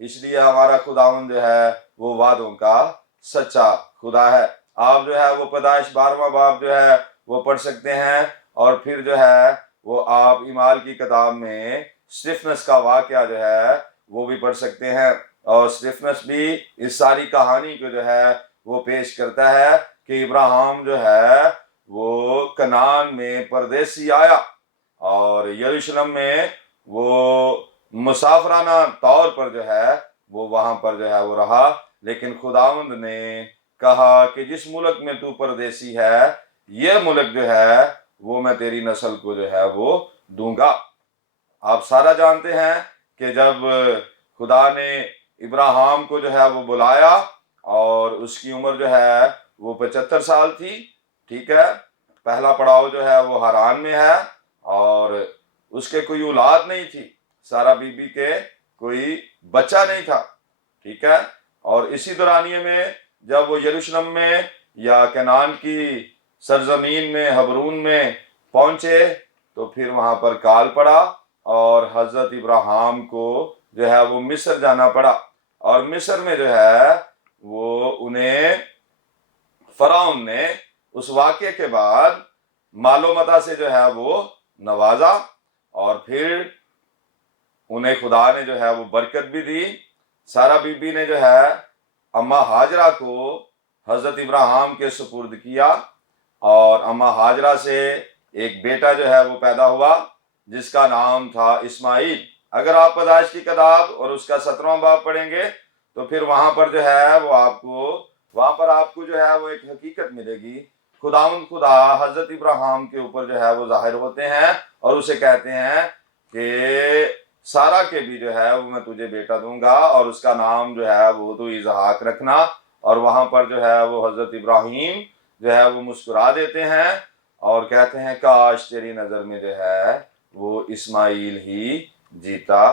اس لیے ہمارا خداوند جو ہے وہ وعدوں کا سچا خدا ہے۔ آپ جو ہے وہ پیدائش 12واں باب جو ہے وہ پڑھ سکتے ہیں، اور پھر جو ہے وہ آپ اعمال کی کتاب میں سٹیفنس کا واقعہ جو ہے وہ بھی پڑھ سکتے ہیں، اور سٹیفنس بھی اس ساری کہانی کو جو ہے وہ پیش کرتا ہے کہ ابراہیم جو ہے وہ کنعان میں پردیسی آیا اور یروشلم میں وہ مسافرانہ طور پر جو ہے وہ وہاں پر جو ہے وہ رہا، لیکن خداوند نے کہا کہ جس ملک میں تو پردیسی ہے یہ ملک جو ہے وہ میں تیری نسل کو جو ہے وہ دوں گا۔ آپ سارا جانتے ہیں کہ جب خدا نے ابراہیم کو جو ہے وہ بلایا اور اس کی عمر جو ہے وہ 75 سال تھی، ٹھیک ہے، پہلا پڑاؤ جو ہے وہ حران میں ہے، اور اس کے کوئی اولاد نہیں تھی، سارا بی بی کے کوئی بچہ نہیں تھا، ٹھیک ہے، اور اسی دورانیے میں جب وہ یروشلم میں یا کنعان کی سرزمین میں حبرون میں پہنچے تو پھر وہاں پر کال پڑا اور حضرت ابراہیم کو جو ہے وہ مصر جانا پڑا، اور مصر میں جو ہے وہ انہیں فرعون نے اس واقعے کے بعد مال و متاع سے جو ہے وہ نوازا، اور پھر انہیں خدا نے جو ہے وہ برکت بھی دی۔ سارا بی بی نے جو ہے اماں ہاجرہ کو حضرت ابراہیم کے سپرد کیا، اور اماں ہاجرہ سے ایک بیٹا جو ہے وہ پیدا ہوا جس کا نام تھا اسماعیل۔ اگر آپ پیدائش کی کتاب اور اس کا 17واں باب پڑھیں گے تو پھر وہاں پر جو ہے وہ آپ کو جو ہے وہ ایک حقیقت ملے گی، خداوند خدا حضرت ابراہیم کے اوپر جو ہے وہ ظاہر ہوتے ہیں اور اسے کہتے ہیں کہ سارا کے بھی جو ہے وہ میں تجھے بیٹا دوں گا اور اس کا نام جو ہے وہ تو اسحاق رکھنا، اور وہاں پر جو ہے وہ حضرت ابراہیم جو ہے وہ مسکرا دیتے ہیں اور کہتے ہیں کاش تیری نظر میں جو ہے وہ اسماعیل ہی جیتا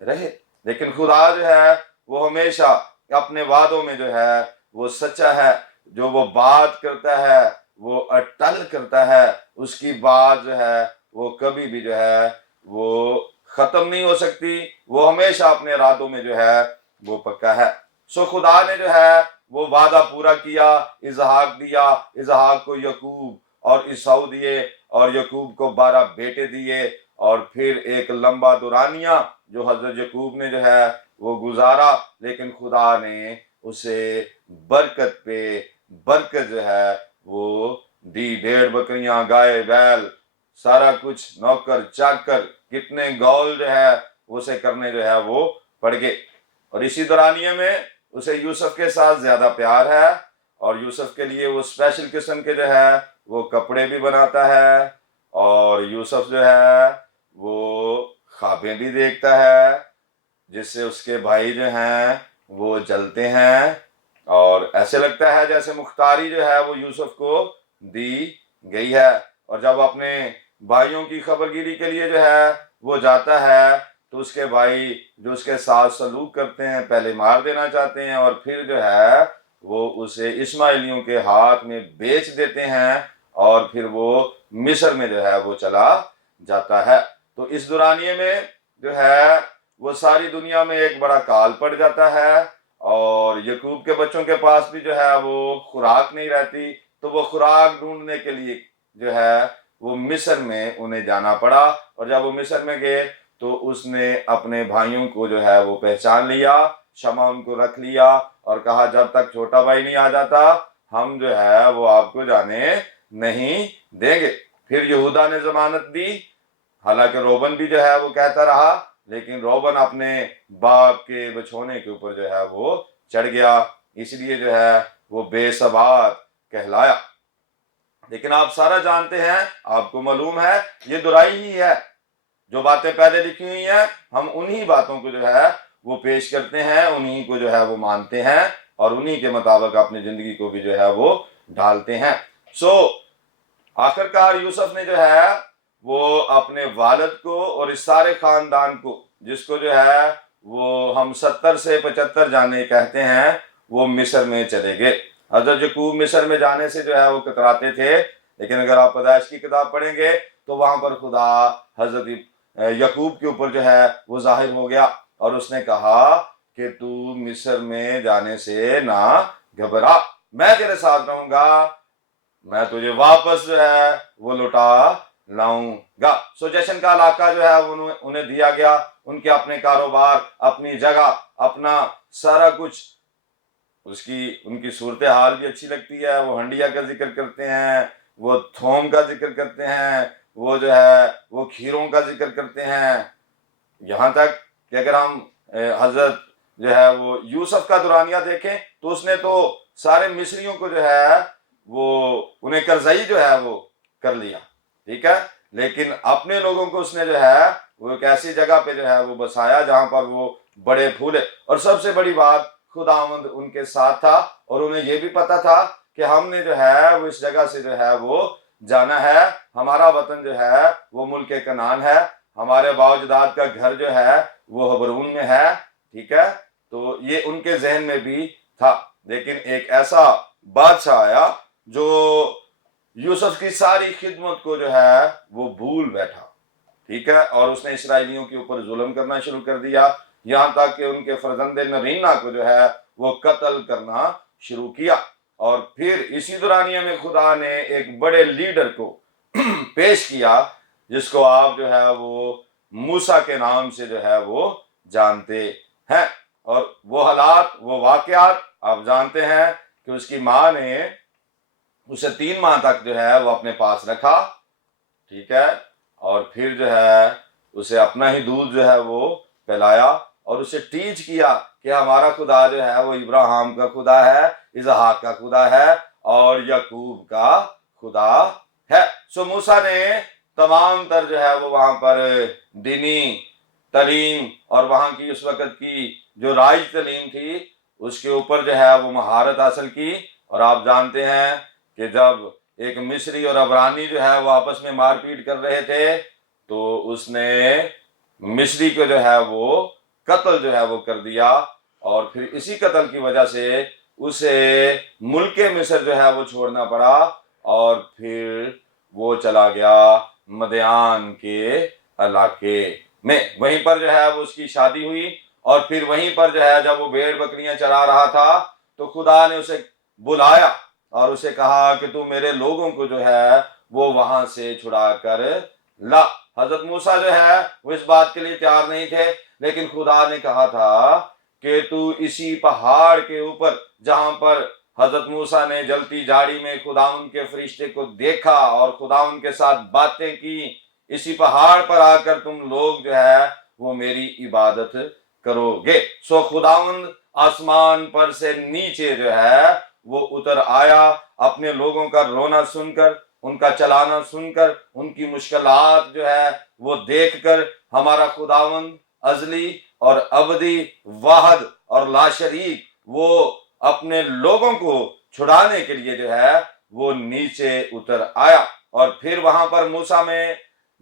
رہے۔ لیکن خدا جو ہے وہ ہمیشہ اپنے وعدوں میں جو ہے وہ سچا ہے، جو وہ بات کرتا ہے وہ اٹل کرتا ہے، اس کی بات جو ہے وہ کبھی بھی جو ہے وہ ختم نہیں ہو سکتی، وہ ہمیشہ اپنے ارادوں میں جو ہے وہ پکا ہے۔ سو خدا نے جو ہے وہ وعدہ پورا کیا، اسحاق دیا، اسحاق کو یعقوب اور عیساؤ دیے، اور یعقوب کو 12 بیٹے دیے، اور پھر ایک لمبا دورانیہ جو حضرت یعقوب نے جو ہے وہ گزارا، لیکن خدا نے اسے برکت پہ برکت جو ہے وہ دی، بھیڑ بکریاں گائے بیل سارا کچھ، نوکر چاکر، کتنے گول جو ہے اسے کرنے جو ہے وہ پڑ گئے، اور اسی دورانیے میں اسے یوسف کے ساتھ زیادہ پیار ہے، اور یوسف کے لیے وہ اسپیشل قسم کے جو ہے وہ کپڑے بھی بناتا ہے، اور یوسف جو ہے وہ خوابیں بھی دیکھتا ہے جس سے اس کے بھائی جو ہیں وہ جلتے ہیں، اور ایسے لگتا ہے جیسے مختاری جو ہے وہ یوسف کو دی گئی ہے، اور جب اپنے بھائیوں کی خبرگیری کے لیے جو ہے وہ جاتا ہے تو اس کے بھائی جو اس کے ساتھ سلوک کرتے ہیں پہلے مار دینا چاہتے ہیں، اور پھر جو ہے وہ اسے اسماعیلیوں کے ہاتھ میں بیچ دیتے ہیں، اور پھر وہ مصر میں جو ہے وہ چلا جاتا ہے۔ تو اس دورانیے میں جو ہے وہ ساری دنیا میں ایک بڑا کال پڑ جاتا ہے، اور یعقوب کے بچوں کے پاس بھی جو ہے وہ خوراک نہیں رہتی، تو وہ خوراک ڈھونڈنے کے لیے جو ہے وہ مصر میں انہیں جانا پڑا، اور جب وہ مصر میں گئے تو اس نے اپنے بھائیوں کو جو ہے وہ پہچان لیا، شمع ان کو رکھ لیا اور کہا جب تک چھوٹا بھائی نہیں آ جاتا ہم جو ہے وہ آپ کو جانے نہیں دیں گے۔ پھر یہودا نے ضمانت دی، حالانکہ روبن بھی جو ہے وہ کہتا رہا، لیکن روبن اپنے باپ کے بچھونے کے اوپر جو ہے وہ چڑھ گیا، اس لیے جو ہے وہ بے ثبات کہلایا۔ لیکن آپ سارا جانتے ہیں، آپ کو معلوم ہے یہ درائی ہی ہے، جو باتیں پہلے لکھی ہوئی ہیں ہم انہی باتوں کو جو ہے وہ پیش کرتے ہیں، انہی کو جو ہے وہ مانتے ہیں، اور انہی کے مطابق اپنی زندگی کو بھی جو ہے وہ ڈھالتے ہیں۔ آخرکار یوسف نے جو ہے وہ اپنے والد کو اور اس سارے خاندان کو، جس کو جو ہے وہ ہم 70 سے 75 جانے کہتے ہیں، وہ مصر میں چلے گئے۔ حضرت یعقوب مصر میں جانے سے جو ہے وہ کتراتے تھے، لیکن اگر آپ پیدائش کی کتاب پڑھیں گے تو وہاں پر خدا حضرت یعقوب کے اوپر جو ہے وہ ظاہر ہو گیا، اور اس نے کہا کہ تو مصر میں جانے سے نہ گھبرا، میں تیرے ساتھ رہوں گا، میں تجھے واپس جو ہے وہ لوٹا لاؤں گا۔ سو جشن کا علاقہ جو ہے انہیں دیا گیا، ان کے اپنے کاروبار، اپنی جگہ، اپنا سارا کچھ، ان کی صورتحال بھی اچھی لگتی ہے۔ وہ ہنڈیا کا ذکر کرتے ہیں، وہ تھوم کا ذکر کرتے ہیں، وہ جو ہے وہ کھیروں کا ذکر کرتے ہیں، یہاں تک کہ اگر ہم حضرت جو ہے وہ یوسف کا دورانیہ دیکھیں تو اس نے تو سارے مصریوں کو جو ہے وہ انہیں قرضائی جو ہے وہ کر لیا، ٹھیک ہے، لیکن اپنے لوگوں کو اس نے جو ہے وہ ایک ایسی جگہ پہ جو ہے وہ بسایا جہاں پر وہ بڑے پھولے، اور سب سے بڑی بات خداوند ان کے ساتھ تھا، اور انہیں یہ بھی پتا تھا کہ ہم نے جو ہے وہ اس جگہ سے جو ہے وہ جانا ہے، ہمارا وطن جو ہے وہ ملک کنعان ہے، ہمارے باوجداد کا گھر جو ہے وہ حبرون میں ہے، ٹھیک ہے، تو یہ ان کے ذہن میں بھی تھا۔ لیکن ایک ایسا بادشاہ آیا جو یوسف کی ساری خدمت کو جو ہے وہ بھول بیٹھا، ٹھیک ہے، اور اس نے اسرائیلیوں کے اوپر ظلم کرنا شروع کر دیا، یہاں تک کہ ان کے فرزند نرینہ کو جو ہے وہ قتل کرنا شروع کیا۔ اور پھر اسی دورانیہ میں خدا نے ایک بڑے لیڈر کو پیش کیا جس کو آپ جو ہے وہ موسیٰ کے نام سے جو ہے وہ جانتے ہیں، اور وہ حالات، وہ واقعات آپ جانتے ہیں کہ اس کی ماں نے اسے 3 ماہ تک جو ہے وہ اپنے پاس رکھا، ٹھیک ہے، اور پھر جو ہے اسے اپنا ہی دودھ جو ہے وہ پلایا، اور اسے ٹیچ کیا کہ ہمارا خدا جو ہے وہ ابراہیم کا خدا ہے، اسحاق کا خدا ہے اور یعقوب کا خدا ہے۔ سو موسیٰ نے تمام تر جو ہے وہ وہاں پر دینی تعلیم اور وہاں کی اس وقت کی جو رائج تعلیم تھی اس کے اوپر جو ہے وہ مہارت حاصل کی، اور آپ جانتے ہیں کہ جب ایک مصری اور عبرانی جو ہے وہ آپس میں مار پیٹ کر رہے تھے تو اس نے مصری کو جو ہے وہ قتل جو ہے وہ کر دیا، اور پھر اسی قتل کی وجہ سے اسے ملک مصر جو ہے وہ چھوڑنا پڑا، اور پھر وہ چلا گیا مدیان کے علاقے میں، وہیں پر جو ہے وہ اس کی شادی ہوئی، اور پھر وہیں پر جو ہے جب وہ بھیڑ بکریاں چرا رہا تھا تو خدا نے اسے بلایا اور اسے کہا کہ تو میرے لوگوں کو جو ہے وہ وہاں سے چھڑا کر لا۔ حضرت موسیٰ جو ہے وہ اس بات کے لیے تیار نہیں تھے، لیکن خدا نے کہا تھا کہ تو اسی پہاڑ کے اوپر جہاں پر حضرت موسیٰ نے جلتی جھاڑی میں خداوند کے فرشتے کو دیکھا اور خداوند کے ساتھ باتیں کی، اسی پہاڑ پر آ کر تم لوگ جو ہے وہ میری عبادت کرو گے۔ سو خداوند آسمان پر سے نیچے جو ہے وہ اتر آیا، اپنے لوگوں کا رونا سن کر، ان کا چلانا سن کر، ان کی مشکلات جو ہے وہ دیکھ کر، ہمارا خداوند ازلی اور ابدی واحد اور لا شریک وہ اپنے لوگوں کو چھڑانے کے لیے جو ہے وہ نیچے اتر آیا، اور پھر وہاں پر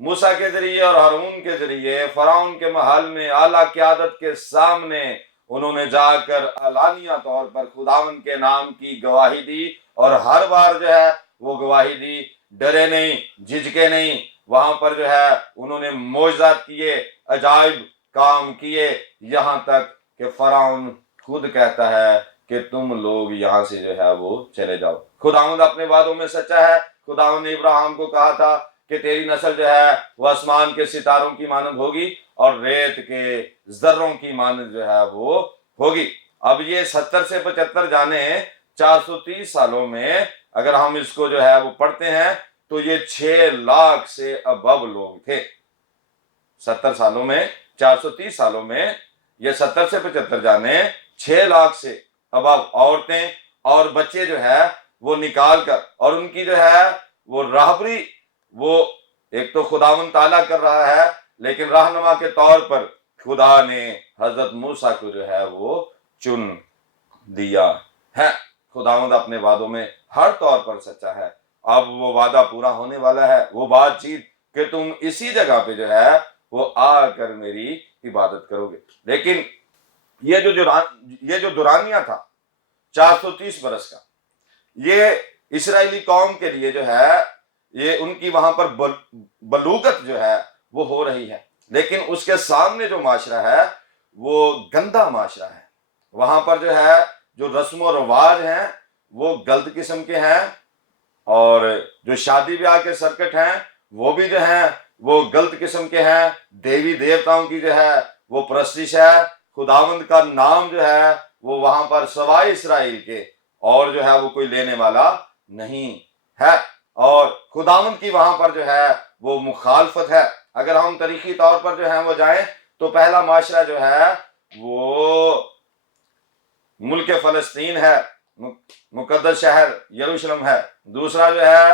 موسیٰ کے ذریعے اور ہارون کے ذریعے فرعون کے محل میں اعلیٰ قیادت کے سامنے انہوں نے جا کر علانیہ طور پر خداوند کے نام کی گواہی دی، اور ہر بار جو ہے وہ گواہی دی، ڈرے نہیں، جھجکے نہیں، وہاں پر جو ہے انہوں نے معجزات کیے، عجائب کام کیے، یہاں تک کہ فرعون خود کہتا ہے کہ تم لوگ یہاں سے جو ہے وہ چلے جاؤ۔ خداوند اپنے وعدوں میں سچا ہے۔ خداوند نے ابراہیم کو کہا تھا کہ تیری نسل جو ہے وہ آسمان کے ستاروں کی مانند ہوگی اور ریت کے ذروں کی مانند جو ہے وہ ہوگی۔ اب یہ 70 سے 75 جانے 430 سالوں میں اگر ہم اس کو جو ہے وہ پڑھتے ہیں تو یہ 6 لاکھ سے ابو لوگ تھے۔ 70 سالوں میں 430 سالوں میں یہ 70 سے 75 جانے 6 لاکھ سے ابو عورتیں اور بچے جو ہے وہ نکال کر، اور ان کی جو ہے وہ راہبری وہ ایک تو خداوند تعالیٰ کر رہا ہے، لیکن رہنما کے طور پر خدا نے حضرت موسیٰ کو جو ہے وہ چن دیا ہے۔ خداوند اپنے وعدوں میں ہر طور پر سچا ہے۔ اب وہ وعدہ پورا ہونے والا ہے، وہ بات چیت کہ تم اسی جگہ پہ جو ہے وہ آ کر میری عبادت کرو گے۔ لیکن یہ جو دورانیہ تھا 430 برس کا، یہ اسرائیلی قوم کے لیے جو ہے یہ ان کی وہاں پر بلوغت جو ہے وہ ہو رہی ہے، لیکن اس کے سامنے جو معاشرہ ہے وہ گندا معاشرہ ہے، وہاں پر جو ہے جو رسم و رواج ہیں وہ غلط قسم کے ہیں، اور جو شادی بیاہ کے سرکٹ ہیں وہ بھی جو ہیں وہ غلط قسم کے ہیں، دیوی دیوتاؤں کی جو ہے وہ پرستش ہے، خداوند کا نام جو ہے وہ وہاں پر سوائے اسرائیل کے اور جو ہے وہ کوئی لینے والا نہیں ہے، اور خداوند کی وہاں پر جو ہے وہ مخالفت ہے۔ اگر ہم تاریخی طور پر جو ہے وہ جائیں تو پہلا معاشرہ جو ہے وہ ملک فلسطین ہے، مقدس شہر یروشلم ہے۔ دوسرا جو ہے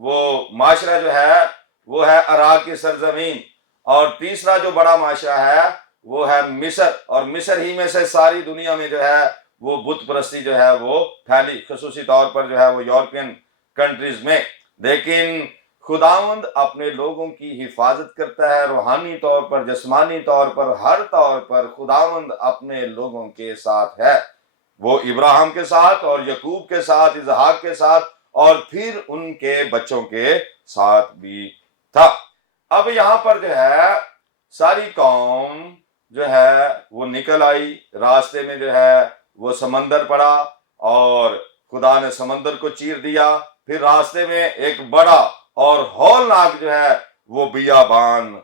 وہ معاشرہ جو ہے وہ ہے عراق کی سرزمین، اور تیسرا جو بڑا معاشرہ ہے وہ ہے مصر، اور مصر ہی میں سے ساری دنیا میں جو ہے وہ بت پرستی جو ہے وہ پھیلی، خصوصی طور پر جو ہے وہ یورپین کنٹریز میں۔ لیکن خداوند اپنے لوگوں کی حفاظت کرتا ہے، روحانی طور پر، جسمانی طور پر، ہر طور پر خداوند اپنے لوگوں کے ساتھ ہے۔ وہ ابراہیم کے ساتھ اور یعقوب کے ساتھ، اسحاق کے ساتھ، اور پھر ان کے بچوں کے ساتھ بھی تھا۔ اب یہاں پر جو ہے ساری قوم جو ہے وہ نکل آئی، راستے میں جو ہے وہ سمندر پڑا اور خدا نے سمندر کو چیر دیا، پھر راستے میں ایک بڑا اور ہولناک جو ہے وہ بیابان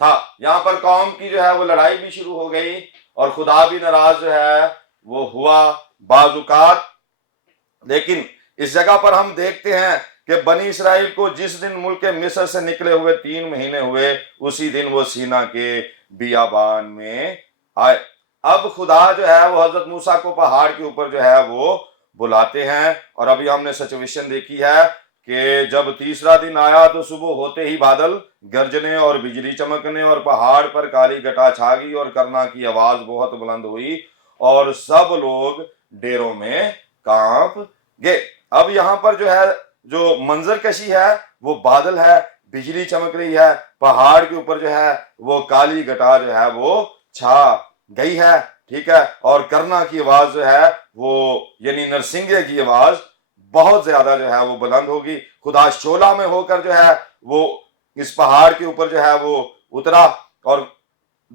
تھا۔ یہاں پر قوم کی جو ہے وہ لڑائی بھی شروع ہو گئی، اور خدا بھی ناراض جو ہے وہ ہوا بعض اوقات۔ لیکن اس جگہ پر ہم دیکھتے ہیں کہ بنی اسرائیل کو جس دن ملک مصر سے نکلے ہوئے 3 مہینے ہوئے، اسی دن وہ سینا کے بیابان میں آئے۔ اب خدا جو ہے وہ حضرت موسیٰ کو پہاڑ کے اوپر جو ہے وہ بلاتے ہیں، اور ابھی ہم نے سچویشن دیکھی ہے کہ جب تیسرا دن آیا تو صبح ہوتے ہی بادل گرجنے اور بجلی چمکنے اور پہاڑ پر کالی گھٹا چھا گئی، اور کرنا کی آواز بہت بلند ہوئی اور سب لوگ ڈیروں میں کانپ گئے۔ اب یہاں پر جو ہے جو منظر کشی ہے وہ بادل ہے، بجلی چمک رہی ہے، پہاڑ کے اوپر جو ہے وہ کالی گھٹا جو ہے وہ چھا گئی ہے، ٹھیک ہے، اور کرنا کی آواز جو ہے وہ یعنی نرسنگے کی آواز بہت زیادہ جو ہے وہ بلند ہوگی۔ خدا شعلہ میں ہو کر جو ہے وہ اس پہاڑ کے اوپر جو ہے وہ اترا، اور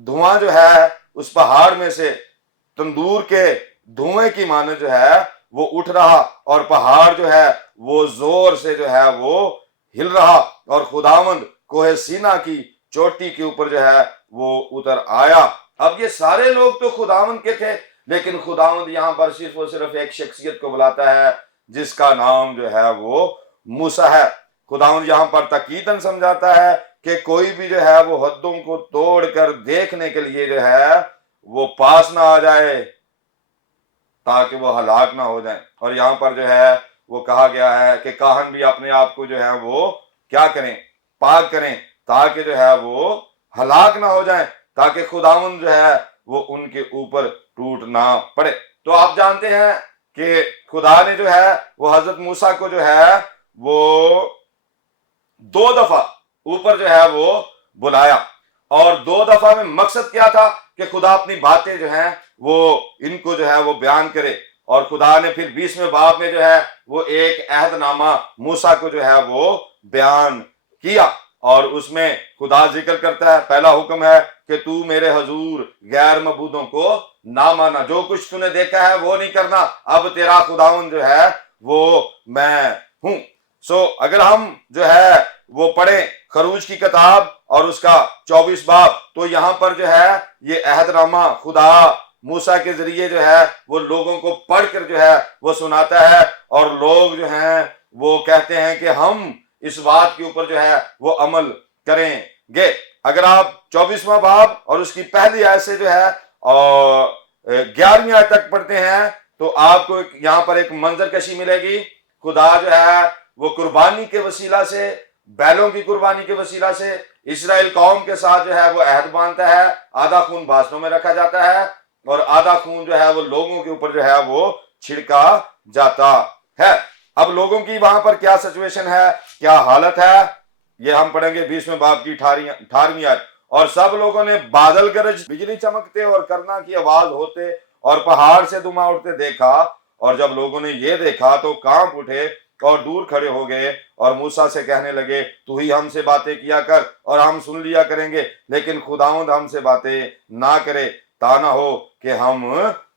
دھواں جو ہے اس پہاڑ میں سے تندور کے دھوئیں کی مانند جو ہے وہ اٹھ رہا، اور پہاڑ جو ہے وہ زور سے جو ہے وہ ہل رہا، اور خداوند کوہ سینا کی چوٹی کے اوپر جو ہے وہ اتر آیا۔ اب یہ سارے لوگ تو خداوند کے تھے، لیکن خداوند یہاں پر صرف اور صرف ایک شخصیت کو بلاتا ہے جس کا نام جو ہے وہ موسیٰ ہے۔ خداوند یہاں پر تاکیداً سمجھاتا ہے کہ کوئی بھی جو ہے وہ حدوں کو توڑ کر دیکھنے کے لیے جو ہے وہ پاس نہ آ جائے تاکہ وہ ہلاک نہ ہو جائیں۔ اور یہاں پر جو ہے وہ کہا گیا ہے کہ کاہن بھی اپنے آپ کو جو ہے وہ کیا کریں، پاک کریں، تاکہ جو ہے وہ ہلاک نہ ہو جائیں، تاکہ خداوند جو ہے وہ ان کے اوپر ٹوٹ نہ پڑے۔ تو آپ جانتے ہیں کہ خدا نے جو ہے وہ حضرت موسیٰ کو جو ہے وہ 2 دفعہ اوپر جو ہے وہ بلایا، اور 2 دفعہ میں مقصد کیا تھا کہ خدا اپنی باتیں جو ہیں وہ ان کو جو ہے وہ بیان کرے، اور خدا نے پھر 20ویں باب میں جو ہے وہ ایک عہد نامہ موسیٰ کو جو ہے وہ بیان کیا، اور اس میں خدا ذکر کرتا ہے، پہلا حکم ہے کہ تو میرے حضور غیر معبودوں کو نہ مانا، جو کچھ تو نے دیکھا ہے وہ نہیں کرنا، اب تیرا خداوند جو ہے وہ میں ہوں۔ اگر ہم جو ہے وہ پڑھیں خروج کی کتاب اور اس کا 24 باب، تو یہاں پر جو ہے یہ عہد نامہ خدا موسیٰ کے ذریعے جو ہے وہ لوگوں کو پڑھ کر جو ہے وہ سناتا ہے، اور لوگ جو ہیں وہ کہتے ہیں کہ ہم اس بات کے اوپر جو ہے وہ عمل کریں گے۔ اگر آپ 24واں باب اور اس کی پہلی آیت سے جو ہے اور 11ویں آیت تک پڑھتے ہیں تو آپ کو یہاں پر ایک منظر کشی ملے گی۔ خدا جو ہے وہ قربانی کے وسیلہ سے، بیلوں کی قربانی کے وسیلہ سے اسرائیل قوم کے ساتھ جو ہے وہ عہد باندھتا ہے، آدھا خون باسنوں میں رکھا جاتا ہے اور آدھا خون جو ہے وہ لوگوں کے اوپر جو ہے وہ چھڑکا جاتا ہے۔ اب لوگوں کی وہاں پر کیا سچویشن ہے، کیا حالت ہے، یہ ہم پڑھیں گے 20ویں باب کی 18ویں آیت۔ اور سب لوگوں نے بادل گرج، بجلی چمکتے اور کرنا کی آواز ہوتے اور پہاڑ سے دھواں اٹھتے دیکھا، اور جب لوگوں نے یہ دیکھا تو کانپ اٹھے اور دور کھڑے ہو گئے اور موسیٰ سے کہنے لگے تو ہی ہم سے باتیں کیا کر اور ہم سن لیا کریں گے، لیکن خداوند ہم سے باتیں نہ کرے، تا نہ ہو کہ ہم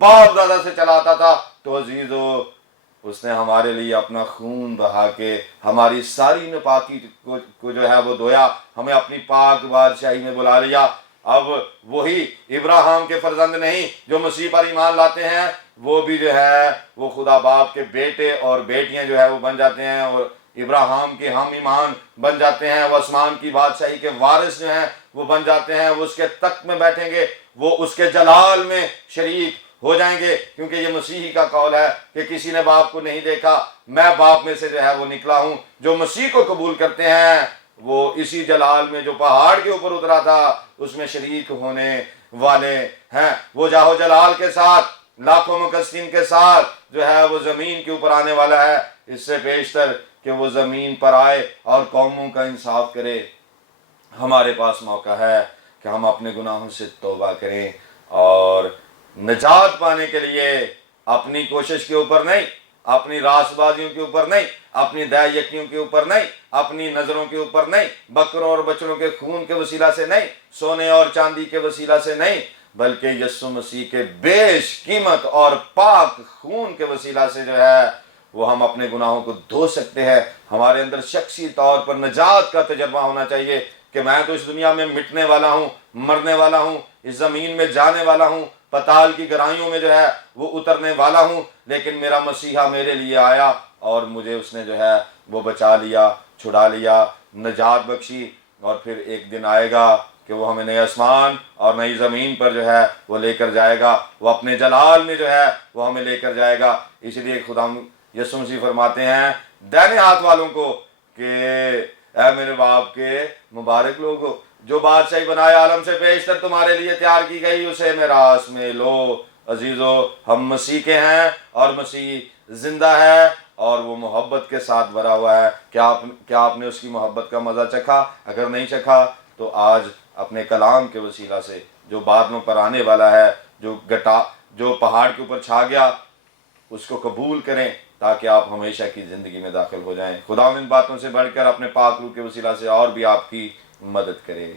باپ دادا سے چلاتا تھا، تو عزیزو اس نے ہمارے لیے اپنا خون بہا کے ہماری ساری ناپاکی کو جو ہے وہ دھویا، ہمیں اپنی پاک بادشاہی میں بلا لیا۔ اب وہی ابراہیم کے فرزند نہیں جو مسیح پر ایمان لاتے ہیں، وہ بھی جو ہے وہ خدا باپ کے بیٹے اور بیٹیاں جو ہے وہ بن جاتے ہیں، اور ابراہیم کے ہم ایمان بن جاتے ہیں، وہ آسمان کی بادشاہی کے وارث جو ہیں وہ بن جاتے ہیں، وہ اس کے تخت میں بیٹھیں گے، وہ اس کے جلال میں شریک ہو جائیں گے، کیونکہ یہ مسیحی کا قول ہے کہ کسی نے باپ کو نہیں دیکھا، میں باپ میں سے جو ہے وہ نکلا ہوں۔ جو مسیح کو قبول کرتے ہیں وہ اسی جلال میں جو پہاڑ کے اوپر اترا تھا اس میں شریک ہونے والے ہیں۔ وہ جاہو جلال کے ساتھ، لاکھوں مقدسین کے ساتھ جو ہے وہ زمین کے اوپر آنے والا ہے، اس سے بیشتر کہ وہ زمین پر آئے اور قوموں کا انصاف کرے۔ ہمارے پاس موقع ہے کہ ہم اپنے گناہوں سے توبہ کریں اور نجات پانے کے لیے اپنی کوشش کے اوپر نہیں، اپنی راست بازیوں کے اوپر نہیں، اپنی دیا یقینیوں کے اوپر نہیں، اپنی نظروں کے اوپر نہیں، بکروں اور بچڑوں کے خون کے وسیلہ سے نہیں، سونے اور چاندی کے وسیلہ سے نہیں، بلکہ یسوع مسیح کے بیش قیمت اور پاک خون کے وسیلہ سے جو ہے وہ ہم اپنے گناہوں کو دھو سکتے ہیں۔ ہمارے اندر شخصی طور پر نجات کا تجربہ ہونا چاہیے کہ میں تو اس دنیا میں مٹنے والا ہوں، مرنے والا ہوں، اس زمین میں جانے والا ہوں، پتال کی گہرائیوں میں جو ہے وہ اترنے والا ہوں، لیکن میرا مسیحا میرے لیے آیا اور مجھے اس نے جو ہے وہ بچا لیا، چھڑا لیا، نجات بخشی، اور پھر ایک دن آئے گا کہ وہ ہمیں نئے آسمان اور نئی زمین پر جو ہے وہ لے کر جائے گا، وہ اپنے جلال میں جو ہے وہ ہمیں لے کر جائے گا۔ اس لیے خدا یسوع مسیح فرماتے ہیں دائنے ہاتھ والوں کو کہ اے میرے باپ کے مبارک لوگو، جو بادشاہی بنائے عالم سے پیشتر تمہارے لیے تیار کی گئی اسے میراث میں لو۔ عزیزو، ہم مسیح کے ہیں اور مسیح زندہ ہے اور وہ محبت کے ساتھ بھرا ہوا ہے۔ کیا آپ نے اس کی محبت کا مزہ چکھا؟ اگر نہیں چکھا تو آج اپنے کلام کے وسیلہ سے جو بادلوں پر آنے والا ہے، جو پہاڑ کے اوپر چھا گیا، اس کو قبول کریں تاکہ آپ ہمیشہ کی زندگی میں داخل ہو جائیں۔ خدا ان باتوں سے بڑھ کر اپنے پاک روح کے وسیلہ سے اور بھی آپ کی مدد کرے۔